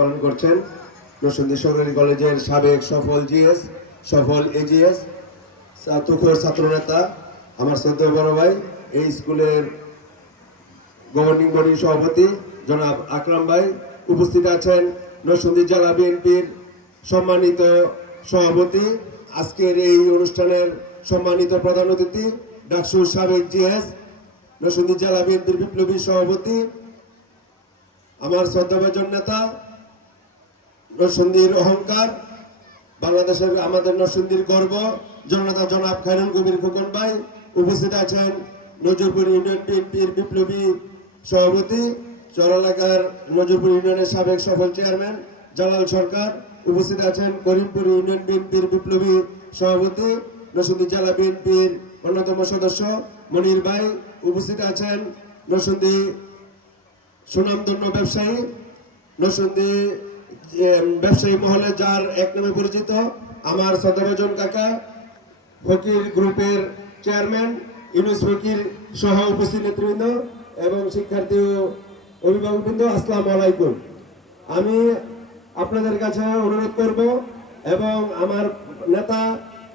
পালন করছেন নরসিংদী সরকারি কলেজের সাবেক সফল জিএস, সফল এজিএস, তুখোর ছাত্রনেতা আমার শ্রদ্ধেয় বড় ভাই, এই স্কুলের গভর্নিং বডির সভাপতি জনাব আকরাম ভাই, উপস্থিত আছেন নরসিংদী জেলা বিএনপির সম্মানিত সভাপতি, আজকের এই অনুষ্ঠানের সম্মানিত প্রধান অতিথি ডাকসুর সাবেক জিএস, নরসিংদী জেলা বিএনপির বিপ্লবী সভাপতি, আমার শ্রদ্ধাভাজন নেতা, নরসিংদীর অহংকার, বাংলাদেশের আমাদের নরসিংদীর গর্ব জননেতা জনাব খায়রুল কবির খোকন ভাই, উপস্থিত আছেন নজরপুর ইউনিয়ন বিএনপির বিপ্লবী সভাপতি, চর এলাকার নজরপুর ইউনিয়নের সাবেক সফল চেয়ারম্যান জালাল সরকার, উপস্থিত আছেন করিমপুর ইউনিয়ন বিএনপির বিপ্লবী সভাপতি, নরসিংদী জেলা বিএনপির অন্যতম সদস্য মনির ভাই, উপস্থিত আছেন নরসিংদী সুনামধন্য ব্যবসায়ী, নরসিংদী ব্যবসায়ী মহলে যার এক নামে পরিচিত আমার শ্রদ্ধাভাজন কাকা, ফকির গ্রুপের চেয়ারম্যান ইউনুস ফকির সহ উপস্থিত নেতৃবৃন্দ এবং শিক্ষার্থী ও অভিভাবকবৃন্দ, আসসালামু আলাইকুম। আমি আপনাদের কাছে অনুরোধ করব এবং আমার নেতা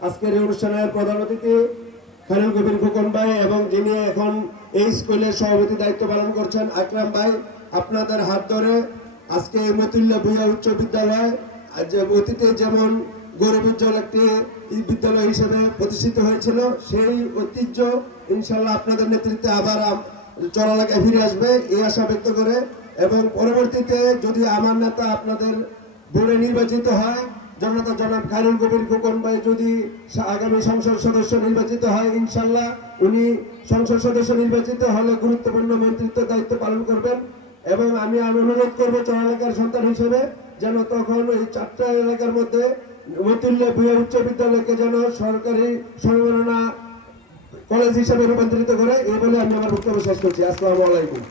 আজকের এই অনুষ্ঠানের প্রধান অতিথি খায়রুল কবির খোকন ভাই এবং যিনি এখন এই স্কুলের সভাপতি দায়িত্ব পালন করছেন আকরাম ভাই, আপনাদের হাত ধরে আজকে মতুল্লা ভূঁইয়া উচ্চ বিদ্যালয় অতীতে যেমন গৌরবোজ্জ্বল একটি বিদ্যালয় হিসেবে প্রতিষ্ঠিত হয়েছিল, সেই ঐতিহ্য ইনশাল্লাহ আপনাদের নেতৃত্বে আবার চর এলাকায় ফিরে আসবে এই আশা ব্যক্ত করে, এবং পরবর্তীতে যদি আমার নেতা আপনাদের বোর্ডে নির্বাচিত হয়, জননেতা জনাব খায়রুল কবির খোকন ভাই যদি আগামী সংসদ সদস্য নির্বাচিত হয়, ইনশাল্লাহ উনি সংসদ সদস্য নির্বাচিত হলে গুরুত্বপূর্ণ মন্ত্রিত্ব দায়িত্ব পালন করবেন। এবং আমি অনুরোধ করবো চর এলাকার সন্তান হিসেবে যেন তখন এই 4টা এলাকার মধ্যে মতুল্লা ভূঁইয়া উচ্চ বিদ্যালয়কে যেন সরকারি সম্মাননা কলেজ হিসেবে রূপান্তরিত করে, এই বলে আমি আমার বক্তব্য শেষ করছি। আসসালামু আলাইকুম।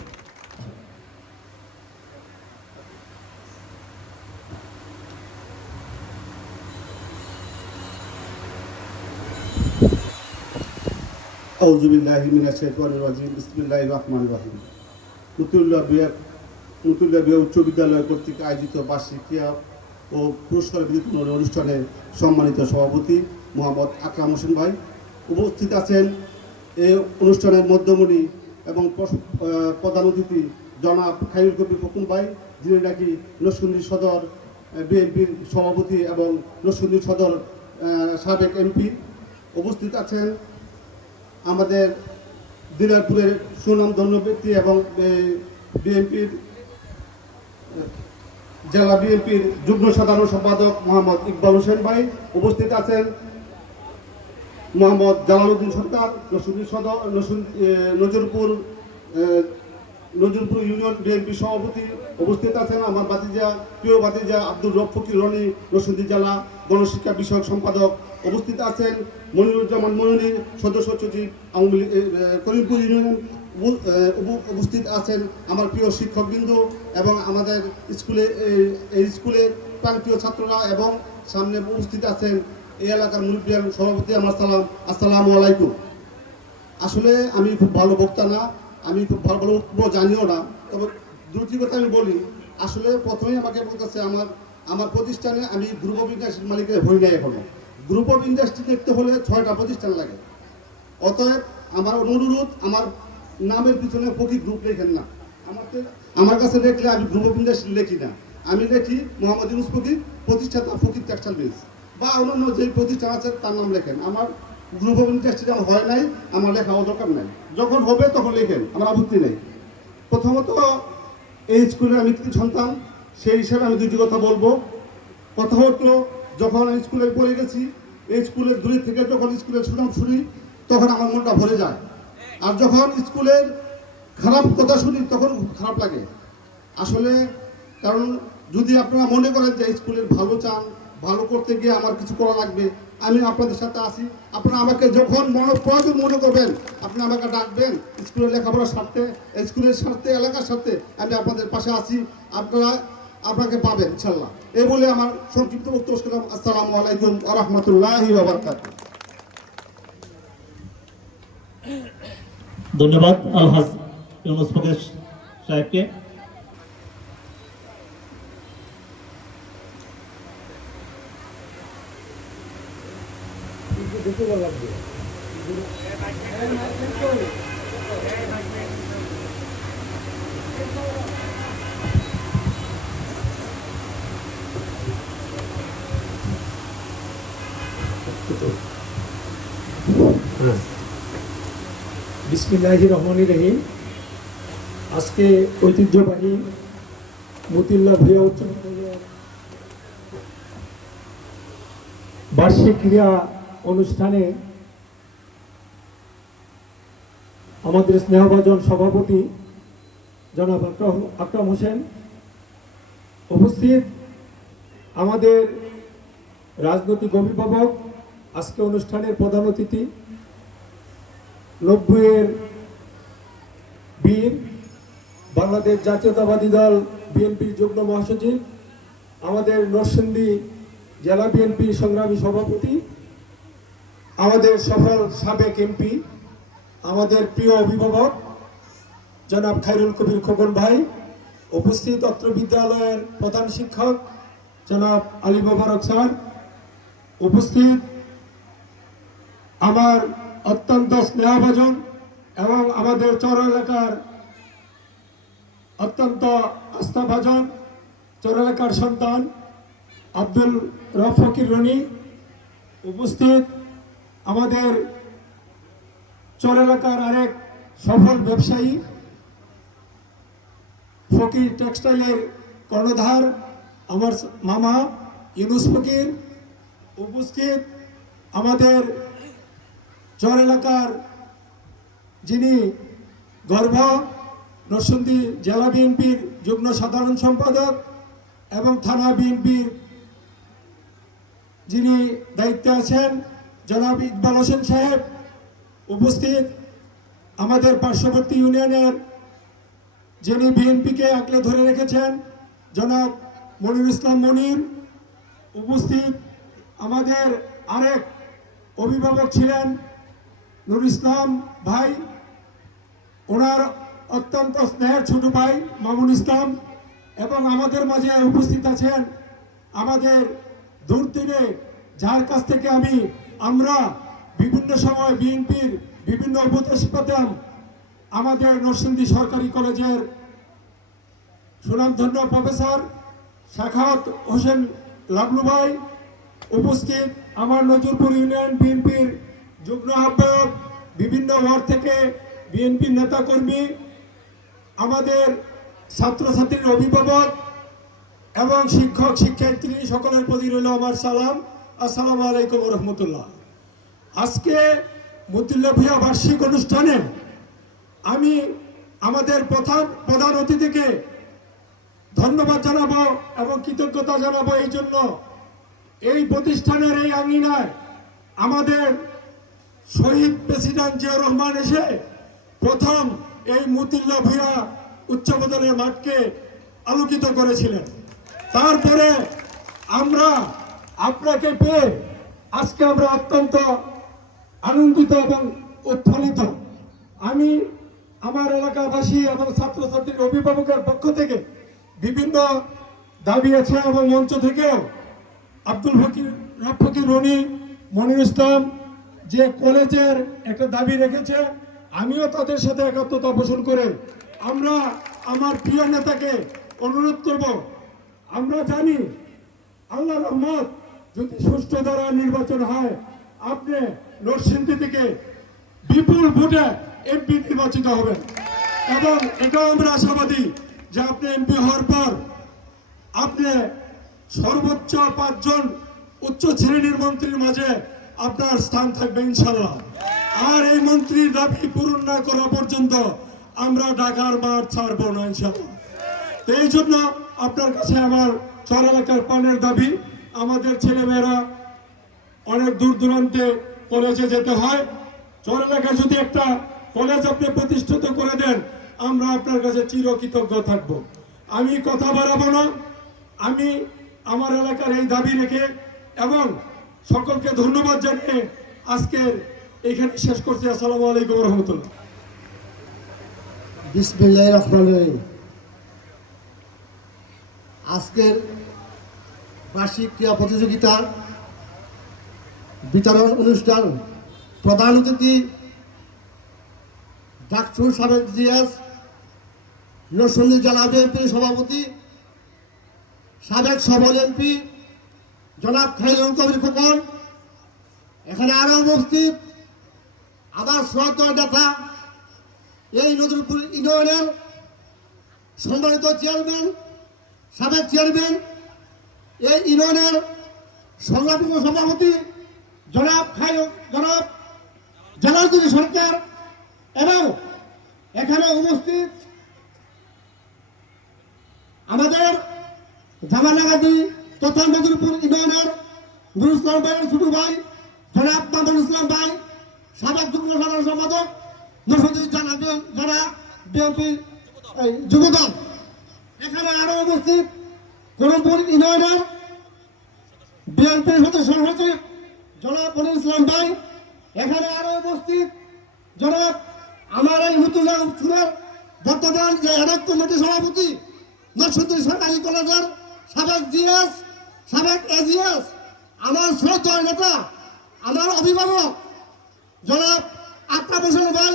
আউযু বিল্লাহি মিনাশ শাইতানির রাজিম। বিসমিল্লাহির রহমানির রহিম। মতুল্লা ভূঁইয়া উচ্চ বিদ্যালয় কর্তৃক আয়োজিত বার্ষিক ক্রীড়া ও পুরস্কার বিতরণ অনুষ্ঠানে সম্মানিত সভাপতি মোহাম্মদ আকরাম হোসেন ভাই, উপস্থিত আছেন এই অনুষ্ঠানের মধ্যমণি এবং প্রধান অতিথি জনাব খায়রুল কবির খোকন ভাই, যিনি নাকি নরসিংদী সদর বিএনপির সভাপতি এবং নরসিংদী সদর সাবেক এমপি, উপস্থিত আছেন আমাদের দিনাজপুরের সুনামধন্য ব্যক্তি এবং বিএনপির জেলা বিএনপির যুগ্ম সাধারণ সম্পাদক মোহাম্মদ ইকবাল হোসেন ভাই, উপস্থিত আছেন মোহাম্মদ জালালউদ্দিন সরকার, নরসিংদী সদর নজরপুর ইউনিয়ন বিএনপি সভাপতি, উপস্থিত আছেন আমার প্রিয় ভাতিজা আব্দুর রব ফকির রনি, নরসিংদী জেলা গণশিক্ষা বিষয়ক সম্পাদক, উপস্থিত আছেন মনিরুজ্জামান মনির, সদস্য সচিব আওয়ামী লীগ করিমপুর ইউনিয়ন, উপস্থিত আছেন আমার প্রিয় শিক্ষকবৃন্দ এবং আমাদের এই স্কুলের প্রান্তীয় ছাত্ররা, এবং সামনে উপস্থিত আছেন এই এলাকার মুরব্বিয়ান সভাপতি, আমার সালাম, আসসালামু আলাইকুম। আসলে আমি খুব ভালো বক্তা না, আমি খুব ভালো বক্তব্য জানিও না, তবে দ্রুত কথা আমি বলি। আসলে প্রথমেই আমাকে বলতেছে আমার প্রতিষ্ঠানে আমি গ্রুপ অফ ইন্ডাস্ট্রির মালিকের হই নাই এখনো। গ্রুপ অফ ইন্ডাস্ট্রি দেখতে হলে 6টা প্রতিষ্ঠান লাগে। অতএব আমার অনুরোধ, আমার নামের পিছনে ফকির গ্রুপ লেখেন না। আমার কাছে লিখলে আমি গ্রুপ অফ ইন্ডাস্ট্রি লিখি না, আমি লিখি মোহাম্মদ ইউনুস ফকির, প্রতিষ্ঠাতা ফকির টেক্সটাইল মিলস, বা অন্যান্য যে প্রতিষ্ঠান আছে তার নাম লেখেন। আমার গ্রুপ অফ ইন্ডাস্ট্রি আমার হয় নাই, আমার লেখাও দরকার নাই। যখন হবে তখন লেখেন, আমার আপত্তি নেই। প্রথমত এই স্কুলের আমি কৃতি সন্তান, সেই হিসাবে আমি দুটি কথা বলবো। কথা হলো, যখন আমি স্কুলে পড়ে গেছি, এই স্কুলের দূরে থেকে যখন স্কুলের সুনাম শুনি তখন আমার মনটা ভরে যায়, আর যখন স্কুলের খারাপ কথা শুনি তখন খুব খারাপ লাগে আসলে। কারণ যদি আপনারা মনে করেন যে স্কুলের ভালো চান, ভালো করতে গিয়ে আমার কিছু করা লাগবে, আমি আপনাদের সাথে আছি। আপনারা আমাকে যখন প্রয়োজন মনে করবেন আপনি আমাকে ডাকবেন, স্কুলের লেখাপড়ার স্বার্থে, স্কুলের স্বার্থে, এলাকার স্বার্থে আমি আপনাদের পাশে আছি, আপনাকে পাবেন ইনশাল্লাহ। এই বলে আমার সংক্ষিপ্ত বক্তব্য করলাম। আসসালামু আলাইকুম ওয়া রাহমাতুল্লাহি ওয়া বারাকাতুহু। ধন্যবাদ আলহাজ ইউনুস ফকির সাহেবকে। বিসমিল্লাহির রহমানির রহিম। আজকে ঐতিহ্যবাহী মতিউল্লাহ ভূঁইয়া উচ্চ বিদ্যালয়ের বার্ষিক ক্রীড়া অনুষ্ঠানে আমাদের স্নেহভাজন সভাপতি জনাব আকরাম হোসেন উপস্থিত, আমাদের রাজনৈতিক অভিভাবক, আজকে অনুষ্ঠানের প্রধান অতিথি 90-এর বীর, বাংলাদেশ জাতীয়তাবাদী দল বিএনপির যুগ্ম মহাসচিব, আমাদের নরসিংদী জেলা বিএনপির সংগ্রামী সভাপতি, আমাদের সফল সাবেক এমপি, আমাদের প্রিয় অভিভাবক জনাব খায়রুল কবির খোকন ভাই, উপস্থিত অত্র বিদ্যালয়ের প্রধান শিক্ষক জনাব আলী মোবারক স্যার, উপস্থিত আমার অত্যন্ত স্নেহভাজন এবং আমাদের চর এলাকার অত্যন্ত আস্থাভাজন চর এলাকার সন্তান আব্দুল রব ফকির রনি, উপস্থিত আমাদের চর এলাকার আরেক সফল ব্যবসায়ী ফকির টেক্সটাইলের কর্ণধার আমার মামা ইউনুস ফকির, উপস্থিত আমাদের চর এলাকার যিনি গর্ব নরসিংদী জেলা বিএনপির যুগ্ম সাধারণ সম্পাদক এবং থানা বিএনপির যিনি দায়িত্বে আছেন জনাব ইকবাল হোসেন সাহেব, উপস্থিত আমাদের পার্শ্ববর্তী ইউনিয়নের যিনি বিএনপিকে আঁকড়ে ধরে রেখেছেন জনাব মনির ইসলাম মনির, উপস্থিত আমাদের আরেক অভিভাবক ছিলেন নুর ইসলাম ভাই, ওনার অত্যন্ত স্নেহের ছোট ভাই মামুন ইসলাম, এবং আমাদের মাঝে উপস্থিত আছেন আমাদের দুর্দিনে যার কাছ থেকে আমরা বিভিন্ন সময় বিএনপির বিভিন্ন উপদেশ পেতাম, আমাদের নরসিংদী সরকারি কলেজের সুনামধন্য প্রফেসর সাখাওয়াত হোসেন লাবলু ভাই, উপস্থিত আমার নজরপুর ইউনিয়ন বিএনপির যুগ্ম আহ্বায়ক, বিভিন্ন ওয়ার্ড থেকে বিএনপির নেতাকর্মী, আমাদের ছাত্রছাত্রীর অভিভাবক এবং শিক্ষক শিক্ষার্থী সকলের প্রতি রইল আমার সালাম। আসসালামু আলাইকুম রহমতুল্লাহ। আজকে মতিউল্লাহ ভূঁইয়া বার্ষিক অনুষ্ঠানে আমি আমাদের প্রধান অতিথিকে ধন্যবাদ জানাবো এবং কৃতজ্ঞতা জানাবো এই জন্য, এই প্রতিষ্ঠানের এই আঙিনায় আমাদের শহীদ প্রেসিডেন্ট জিয়াউর রহমান এসে প্রথম এই মতিউল্লাহ ভূঁইয়া উচ্চ বিদ্যালয়ের মাঠকে আলোকিত করেছিলেন। তারপরে আমরা আপনাকে পেয়ে আজকে আমরা অত্যন্ত আনন্দিত এবং উৎফুল্লিত। আমি আমার এলাকাবাসী এবং ছাত্রছাত্রীর অভিভাবকের পক্ষ থেকে বিভিন্ন দাবি আছে এবং মঞ্চ থেকেও আব্দুল ফকির রনি, মনির ইসলাম যে কলেজের একটা দাবি রেখেছে, আমিও তাদের সাথে একাত্মতা পোষণ করে আমরা আমার প্রিয় নেতাকে অনুরোধ করব, আমরা জানি আল্লাহ রহমত যদি সুষ্ঠু দ্বারা নির্বাচন হয়, আপনি নরসিংদী থেকে বিপুল ভোটে এমপি নির্বাচিত হবেন, এবং এটাও আমরা আশাবাদী যে আপনি এমপি হওয়ার পর আপনি সর্বোচ্চ 5 জন উচ্চ শ্রেণীর মন্ত্রীর মাঝে আপনার স্থান থাকবে ইনশাল্লাহ। আর এই মন্ত্রীর দাবি পূরণ না করা পর্যন্ত আমরা ঢাকার মাঠ ছাড়বো না ইনশাল্লাহ। এই জন্য আপনার কাছে আমার চর এলাকার পানের দাবি, আমাদের ছেলেমেয়েরা অনেক দূর দূরান্তে কলেজে যেতে হয়, চর এলাকায় যদি একটা কলেজ আপনি প্রতিষ্ঠিত করে দেন, আমরা আপনার কাছে চিরকৃতজ্ঞ থাকব। আমি কথা বাড়াবো না, আমি আমার এলাকার এই দাবি রেখে এবং সকলকে ধন্যবাদ জানিয়ে আজকের এইখানে শেষ করছি। আসসালামু আলাইকুম রহমতুল্লাহ। বিসমিল্লাহির রহমানির রহিম। আজকের বার্ষিক ক্রীড়া প্রতিযোগিতা বিতরণ অনুষ্ঠান প্রধান অতিথি ডাকসুর সাবেক জিএস নরসিংদী জেলা বিএনপির সভাপতি সাবেক সবল এমপি জনাব খায়রুল কবির খোকন, এখানে আরো উপস্থিত আমার শ্রদ্ধা নেতা এই নজরুলপুর ইউনিয়নের সম্মানিত চেয়ারম্যান, সাবেক চেয়ারম্যান, এই ইউনিয়নের সংগঠিত সভাপতি জনাব জালালউদ্দিন সরকার এবং এখানে উপস্থিত আমাদের জামানাবাদী তথা নজরুলপুর ইউনিয়নের নুরুল ইসলাম ভাইয়ের ছোট ভাই জনাব মামুনুল ইসলাম ভাই, সাবেক যুগ্ম সাধারণ সম্পাদক নরসিংদী জেলা বিএনপি যুবদল। এখানে আরো উপস্থিত করমপুর ইউনিয়নের বিএনপি সদস্য সচিব জনাব মনির ইসলাম ভাই, এখানে আরো উপস্থিত জনাব আমার এই হুতুল্লাহ স্কুলের বর্তমান যে অ্যাডক কমিটির সভাপতি নরসিংদী সরকারি কলেজের সাবেক জিএস, সাবেক এজিএস, আমার শ্রদ্ধেয় নেতা, আমার অভিভাবক জনাব আক্তার হোসেন ভাই,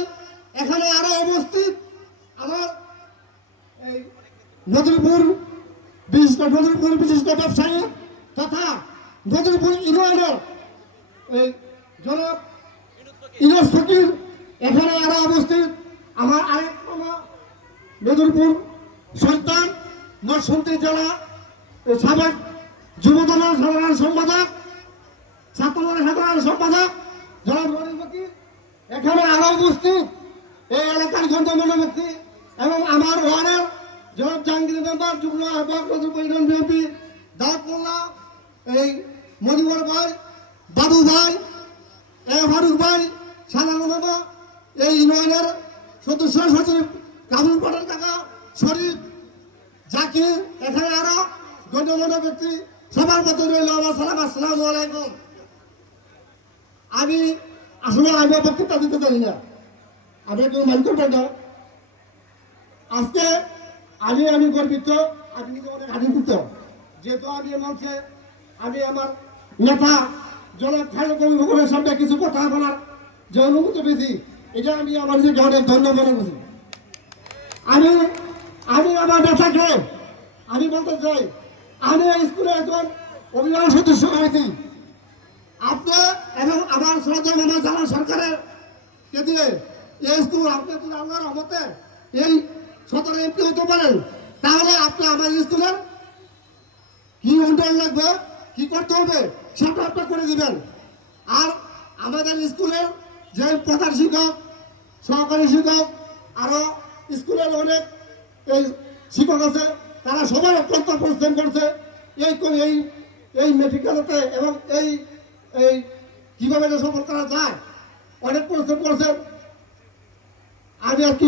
এখানে আরো উপস্থিত আমার এই নজরুলপুর বিশিষ্ট ব্যবসায়ী তথা নজরুলপুর ইউনিয়নের এই জনাব ইনোস ফকির, এখানে আরো উপস্থিত আমার আরেক নজরুলপুর সন্তান নরসিংদী জেলা সাবেক যুবদলের সাধারণ সম্পাদক, ছাত্রদলের সাধারণ সম্পাদক জনাব রনি ফকির, এখানে আরো উপস্থিত এই এলাকার গণ্যমান্য ব্যক্তি এবং আমার ওয়ার্ডের জনাব জাহাঙ্গীর মেম্বার, যুগ্ম আহ্বায়ক নজরুলপুর ইউনিয়ন বিএনপি দাউদ মোল্লা, এই মজিবর ভাই, বাবু ভাই, ফারুক ভাই, সালাম বাবা, এই ইউনিয়নের সদস্য সচিব কাবুল পাটেল কাকা, শরীফ, জাকির, এখানে আরো গণ্যমান্য ব্যক্তি সবার মতো রইল আমার সালাম, আসসালামু আলাইকুম। আমি আসলে আমি বক্তৃতা দিতে জানি না, আমি কেউ মান করবেন না। আজকে আমি গর্বিত, আমি কিন্তু অনেক আনন্দিত, যেহেতু আমি মঞ্চে আমি আমার নেতা জনাব খায়রুল কবির খোকনের সামনে কিছু কথা বলার যে অনুমতি পেয়েছি, এটা আমি আমার নিজেকে অনেক ধন্য মনে করছি। আমি আমার নেতাকে আমি বলতে চাই, আমি এই স্কুলে একজন অভিভাবক সদস্য হয়েছি। আপনি এবং আমার শ্রদ্ধা মামা জানা সরকারের কে দিয়ে এই স্কুল আপনি যদি আল্লাহর রহমতে এই 17 এমপি হতে পারেন, তাহলে আপনি আমার স্কুলের কি উন্নয়ন লাগবে, কি করতে হবে সেটা আপনি করে দিবেন। আর আমাদের স্কুলের যে প্রধান শিক্ষক, সহকারী শিক্ষক, আরো স্কুলের অনেক এই শিক্ষক আছে, তারা সবাই অত্যন্ত পরিশ্রম করছে এই মেডিকেলতে এবং এই কিভাবে সফল করা যায় অনেক পরিশ্রম করছে। আমি আর কি